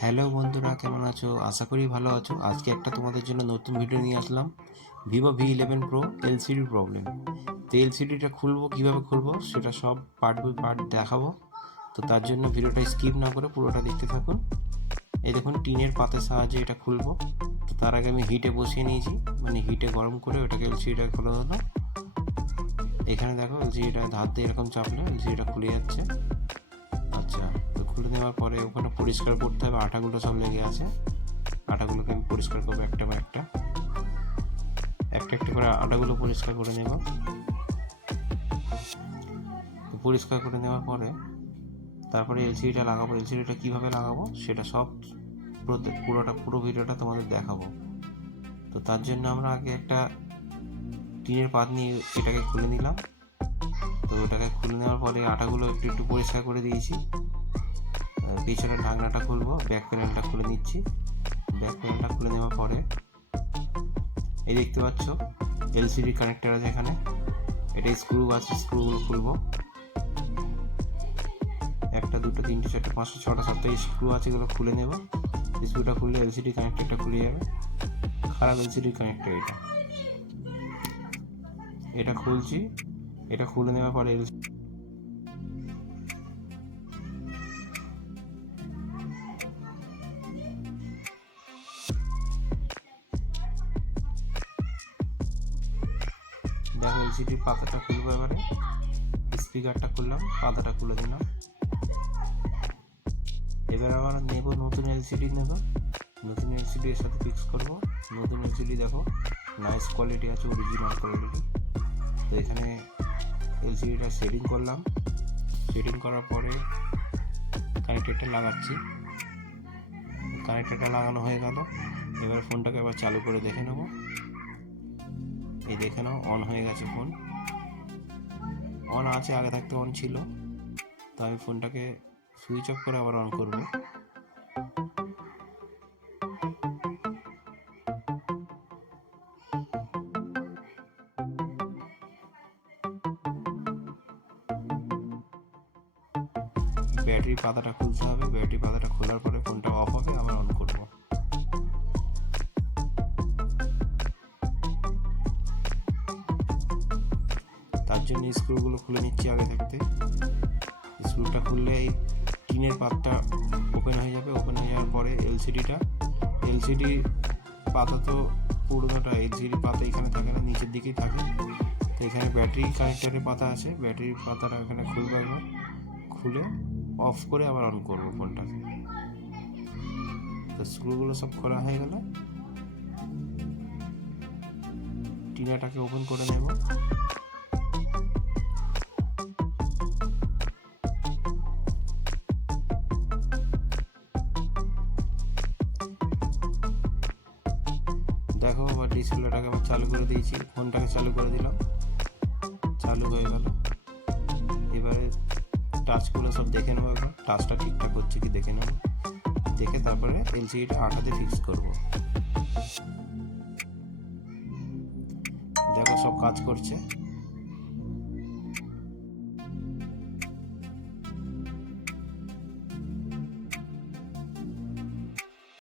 Hello বন্ধুরা, কেমন আছো? আশা করি ভালো আছো। আজকে একটা তোমাদের জন্য নতুন ভিডিও নিয়ে আসলাম। Vivo V11 pro LCD problem. তো এলসিডিটা খুলবো, কীভাবে খুলবো সেটা সব পার্ট বাই পার্ট দেখাবো। তো তার জন্য ভিডিওটা স্কিপ না করে পুরোটা দেখতে থাকুন। এই দেখুন, টিনের পাতের সাহায্যে এটা খুলবো। তো তার আগে আমি হিটে বসিয়ে নিয়েছি, মানে হিটে গরম করে ওটাকে এলসিডিটা খোলা হলো। এখানে দেখো, এলসিডিটা হাত দিয়ে এরকম চাপলে এলসিডিটা খুলে যাচ্ছে। আচ্ছা, তো খুলে নেওয়ার পরে ওখানে পরিষ্কার করতে হবে, আটাগুলো সব লেগে আছে। আটাগুলোকে আমি পরিষ্কার করবো একটা বা একটা একটা করে আটাগুলো পরিষ্কার করে নেব। তো পরিষ্কার করে নেওয়ার পরে তারপরে এলসিডিটা লাগাবো। এলসিডিটা কীভাবে লাগাবো সেটা সব পুরো ভিডিওটা তোমাদের দেখাবো। তো তার জন্য আমরা আগে একটা টিনের পাত নিয়ে এটাকে খুলে নিলাম। তো ওটাকে খুলে নেওয়ার পরে আটাগুলো একটু একটু পরিষ্কার করে দিয়েছি। পিছনের ঢাকনাটা খুলবো, ব্যাক প্যানেলটা খুলে নিচ্ছি। ব্যাক প্যানেলটা খুলে নেওয়ার পরে এই দেখতে পাচ্ছ এলসিডি কানেক্টর আছে এখানে। এটা স্ক্রু আছে, স্ক্রুগুলো খুলবো। একটা, দুটো, তিনটে, চারটে, পাঁচটা, ছটা, সাতটা স্ক্রু আছে, এগুলো খুলে নেব। স্ক্রুটা খুললে এলসিডি কানেক্টরটা খুলে যাবে। খারাপ এলসিডি কানেক্টর এটা খুলছি। এটা খুলে নেওয়ার পরে দেখো এলসিডির পাতাটা খুলবো। এবারে স্পিকারটা খুললাম, পাতাটা খুলে দিলাম। এবার আবার নেব নতুন এলসিডি নেব। নতুন এলসিডি এর সাথে ফিক্স করব। নতুন এলসিডি দেখো নাইস কোয়ালিটি আছে, অরিজিনাল কোয়ালিটি। তো এখানে এলসিডিটা সেটিং করলাম। সেটিং করার পরে কানেক্টরটা লাগাচ্ছি। কানেক্টরটা লাগানো হয়ে গেল। এবার ফোনটাকে আবার চালু করে দেখে নেব। এই দেখে নাও, অন হয়ে গেছে ফোন। অন আছে, আগে থাকতে অন ছিল। তো আমি ফোনটাকে সুইচ অফ করে আবার অন করব। ব্যাটারি পাতাটা খুলতে হবে। ব্যাটারি পাতাটা খোলার পরে ফোনটা অফ হবে, আবার অন করব। তার জন্য স্ক্রুগুলো খুলে নিচ্ছি আগে থাকতে। স্ক্রুটা খুললে এই টিনের পাতটা ওপেন হয়ে যাবে। ওপেন হয়ে যাওয়ার পরে এলসিডি পাতা তো পুরোনোটা, এলসিডি পাতা এখানে থাকে না, নিচের দিকেই থাকে। তো এখানে ব্যাটারি কানেক্টরের পাতা আছে। ব্যাটারির পাতাটা এখানে খুলবো। একবার খুলে অফ করে আবার অন করবো ফোনটাকে। তো স্ক্রুগুলো সব খোলা হয়ে গেল। টিনাটাকে ওপেন করে নেব। দেখো, আবার ডিসপ্লেটাকে আবার চালু করে দিয়েছি। ফোনটাকে চালু করে দিলাম, চালু হয়ে গেল। এবারে টাচগুলো সব দেখে নেবো। একবার টাচটা ঠিকঠাক হচ্ছে কি দেখে নেবো। দেখে তারপরে এলসিডিটা আঠাতে ফিক্স করব। দেখো সব কাজ করছে।